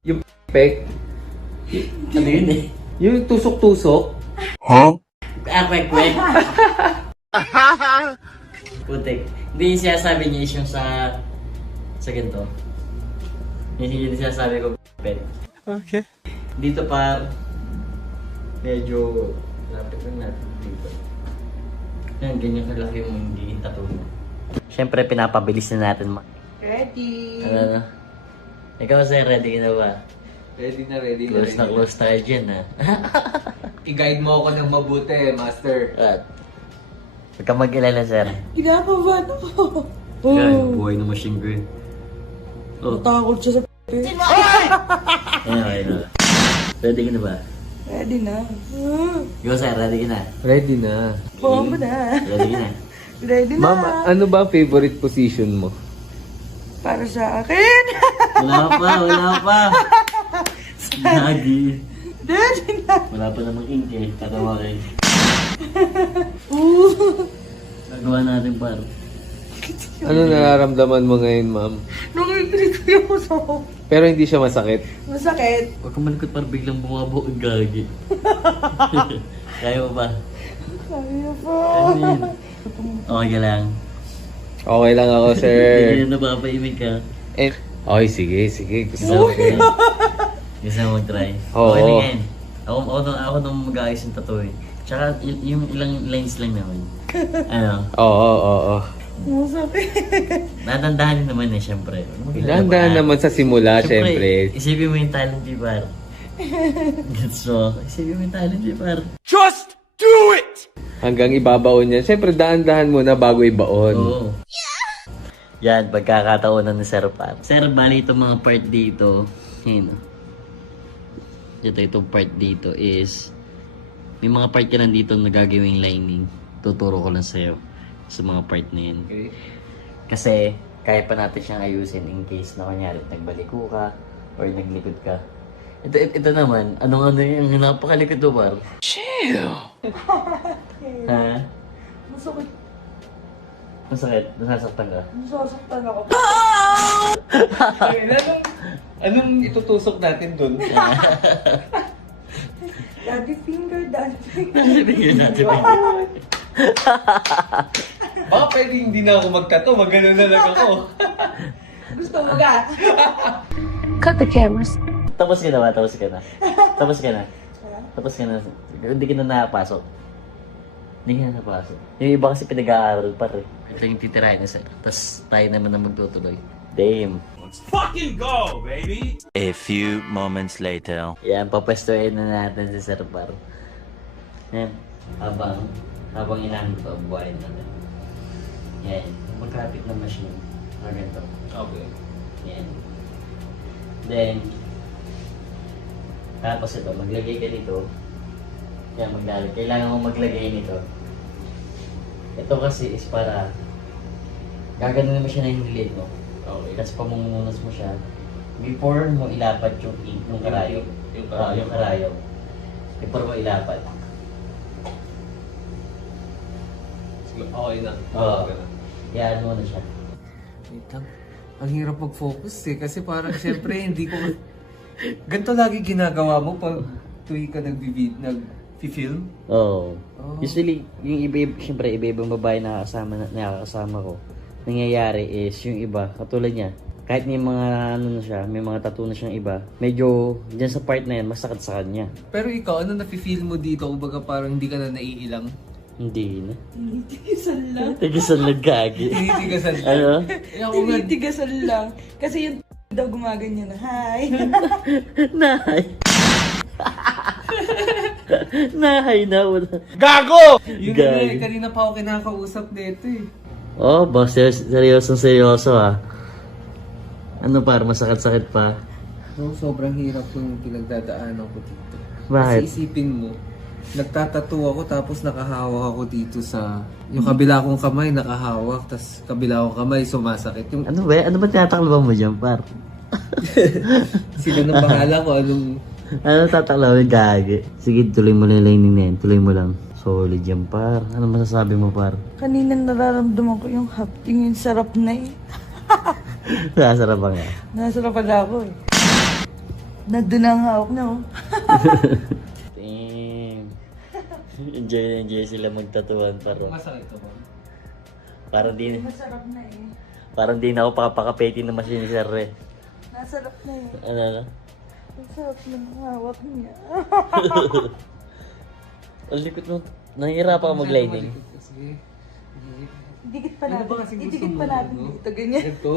Yung pek, Ano yun eh? yung tusok-tusok. Kwek-kwek. Putik. Hindi yung sinasabi niya is yung sa ganito. Yung sinasabi ko, pet. Okay. Dito pa, medyo lapit lang natin dito. Yan, ganyan kalaki yung hindi tattoo mo. Siyempre, pinapabilis na natin. Ready. Ano? Ikaw, sir, ready ka na ba? Ready na, ready na. Close na close tayo dyan, ha? I-guide mo ako ng mabuti, master. At, huwag ka mag-ilala, sir. Kinakabahan ako. Yan, buhay na machine gun. Oh, Natakot siya sa ayun, ayun. Ready ka na ba? Ready na. Ikaw, sir, ready ka na? Ready na. Bomba na. Ready ka na? Ready na. Ma'am, ano ba ang favorite position mo? Para sa akin. Wala pa. Lagi. Ready na. Wala pa namang ink eh. Katawa kayo. Nagawa natin par. Ano nararamdaman mo ngayon, ma'am? Nakikita ko yung uso. Pero hindi siya masakit. Masakit. Huwag kang malikot par biglang bumabo ang gagi. Kaya mo ba? Kaya po. Ano yun? Okay ka lang. Okay lang ako, Hindi sir. na napapaimig ka. And, okay, sige. Gusto Gusto ko. mo try? Gusto mo mag-try? Oo. Okay na yan. Ako nung mag-ayos yung tattoo eh. Tsaka yung ilang lines lang naman. Ano? Oo. Masakit. Natandahan naman eh, syempre. Ilandahan naman sa simula, syempre. Isipin mo yung talent ni Par. Gets mo? Isipin mo yung talent ni Par. Hanggang ibabaon yan. Syempre, daan-dahan muna bago ibaon. Oo. Yan, pagkakataon ni Sir Par. Sir, bali itong mga part dito. Yun. Itong part dito is may mga part ka lang dito na gagawing lining. Tuturo ko lang sa'yo sa mga part na yun. Okay. Kasi kaya pa natin siyang ayusin in case na kunyari nagbaliko ka or naglikod ka. Ito naman, ano yung napakalikod mo, Par? Chill! Ha? Masakit. Masakit? Nasasaktan ka? Masasaktan ako. Anong itutusok natin dun? Daddy finger, daddy finger. Bigyan natin. Baka pwede hindi na ako magtato, magano na lang ako. Gusto mo ga? Cut the cameras. Tapos ka na ba? Tapos ka na? Hindi ka na nakapasok. Hindi ka na napasok. Yung iba kasi pinag-aaral pa rin. Ito yung titirahin na sir. Tapos tayo naman na magtutuloy. Damn. Let's fucking go, baby! A few moments later. Yan, papwestuhin na natin si Sir Par. Yan. Habang inahin ko, buhayin natin. Yan. Magkapit na machine. Ganito. Okay. Yan. Then, tapos ito, maglagay ka dito. Yan, kailangan mo maglagay nito. Ito kasi is para gaganon mo siya na yung lid mo. Okay. Tapos pamumunas mo siya before mo ilapat yung ink, yung karayom. Yung Yung karayom. Before mo ilapat. Okay na. Oo. Yan mo na siya. Wait lang. Ang hirap mag-focus eh. Kasi parang syempre hindi ko... Ganito lagi ginagawa mo pag tuwi ka nag-film? Oo. Oh. Usually, yung siyempre iba-ibang babae na nakakasama ko, nangyayari is yung iba, katulad niya, kahit may mga may mga tattoo na siyang iba, medyo dyan sa part na yan, masakit sa kanya. Pero ikaw, ano nafe-feel mo dito? Kumbaga parang hindi ka na naiilang? Hindi na. Tinitigasan lang. Tigisan lang gagi. Tinitigasan lang. Ano? Eh, ako nga, Tinitigasan lang. Kasi yung daw gumaganyan na. Hi. Nahay. Nahay na. yun Gag. na eh, kanina pa ako kinakausap nito eh. Oh, boss, seryoso ah. Ano par, masakit-sakit pa. So, sobrang hirap yung pinagdadaanan ko dito. Bakit? Kasi isipin mo, nagtatattoo ako tapos nakahawak ako dito sa... Yung kabila kong kamay nakahawak, tapos kabila kong kamay sumasakit. Yung Ano ba? Ano ba tinatakloban mo dyan, par? sila ng bahala ko anong... Ano tataklawin gagi? Sige, tuloy mo lang yung lining na yan. Tuloy mo lang. Solid yan, par. Ano masasabi mo, par? Kanina nararamdaman ko yung hapting, yung sarap na eh. Nasarap ba nga? Nasarap pala ako eh. Nandun ang hawak na, oh. Damn. Enjoy na enjoy sila magtatuan paro. Masakit to ba? Parang di, Masarap na eh. parang di na ako pakapakapeti na machine sir eh. Nasarap na eh. Ano? Masarap ng hawak niya. Ang likot mo. Nahihirapan ako mag-lining. Sige. Idikit pa Ano natin. ba kasi gusto Idikit mo? pa natin Ano? dito. Ganyan. Ito?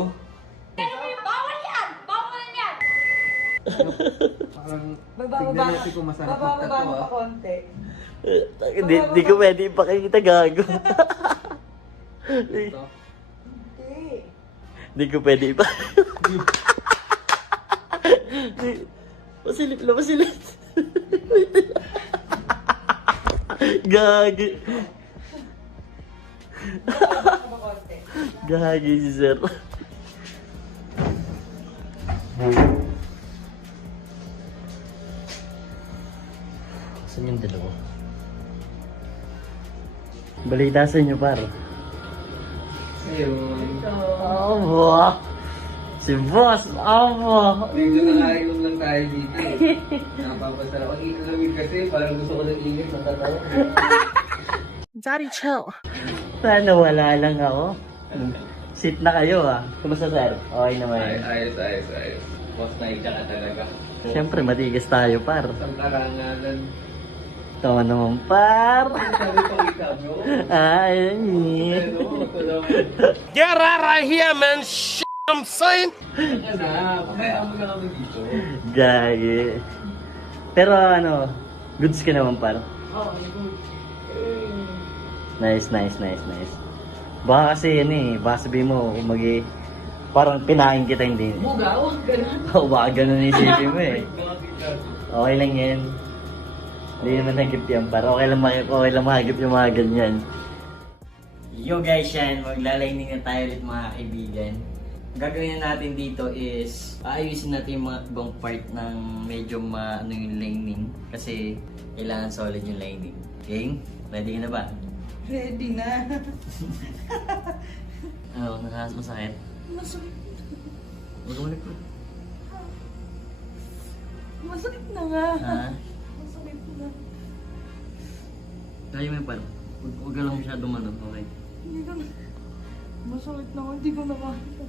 Parang tignan natin kung masarap Bababa magtato mo pa ah. konti. Di ko pwede ipakita gago. Ito. Hindi. Di ko pwede Masilip na masilip. Gagi. Bababa mo konti. Gagi si sir. Saan yung dalawa? Balita sa inyo, par. Ayun. Aba! Si boss! Aba! Medyo nakainom lang tayo dito eh. Napapasarap. Ang ilamig kasi parang gusto ko ng init ng tatawa. Daddy, chill. Sana wala lang ako. Sit na kayo ah. Kumusta sir? Okay naman. Ayos. Boss na ka talaga. Siyempre, matigas tayo, par. Isang karangalan. Tama naman, par. Sabi ko ikaw, bro. Ay, Pero, salamat. Get out of here, man. Shit, I'm saying. Ano, pakaya mo na kami dito. Gagi. Pero ano, goods ka naman, par. Nice. Baka kasi yan eh, baka sabihin mo, parang pinain kita hindi. Mugaw, ganun. Oo, baka ganun isipin mo eh. Okay lang yan. Hindi naman nagip yan, para okay lang mahagip yung mga ganyan. Yo guys, yan, maglalining na tayo ulit mga kaibigan. Ang gagawin na natin dito is, aayusin natin yung mga ibang part ng medyo yung lining. Kasi kailangan solid yung lining. Okay? Ready ka na ba? Ready na. Ano, masakit? Masakit. Magkamalik ko. Masakit na nga. Ha? Masakit na. Kaya mo yung pala. Huwag ka lang masyadong okay? Hindi ko na. Masakit na nga. Hindi ko na kaya.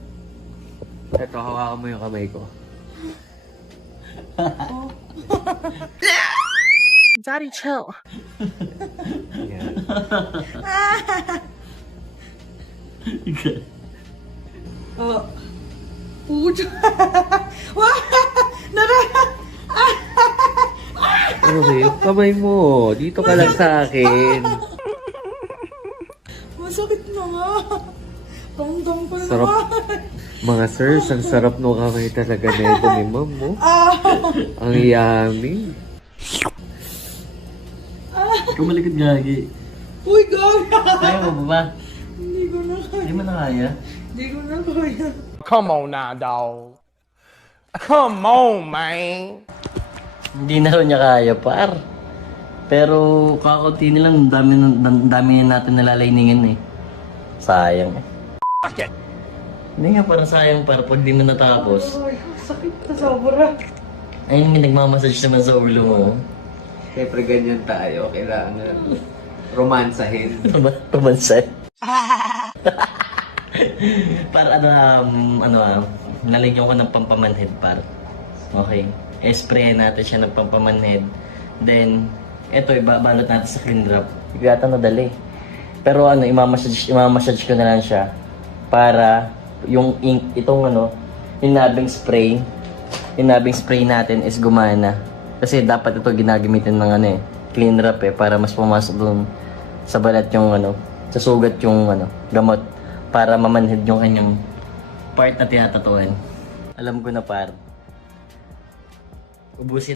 Ito, hawakan mo yung kamay ko. Oh. Daddy, chill. Yan. Oh. Pucho. Wah! Okay, yung kamay mo. Dito ka lang sa akin. Masakit na nga. Tangdang ko na Sarap. naman. Mga sirs, ang sarap no kamay talaga na ito ni ma'am mo. Ang yummy. Kumalikot gagi. Uy, gaga! Kaya mo ba ba? Hindi ko na kaya. Hindi mo na kaya? Hindi ko na kaya. Come on now, dog. Come on, man. Hindi na rin niya kaya, par. Pero kakunti na lang, dami na natin nalaliningan eh. Sayang eh. Hindi nga parang sayang par pag di mo natapos. Ay, sakit na sobra. Ayun, may nagmamassage naman sa ulo mo. Siyempre ganyan tayo. Kailangan romansahin. Tumansay. Para nalagyan ko ng pampamanhead par. Okay. Spray natin siya ng pampamanhead. Then, eto ibabalot natin sa clean wrap. Hindi ko yata nadali. Pero imamassage ko na lang siya para yung ink, yung nabing spray natin is gumana. Kasi dapat ito ginagamitin ng clean wrap para mas pumasok dun sa balat yung sa sugat yung gamot para mamanhid yung kanyang part na tinatatuan. Alam ko na par. Ubusin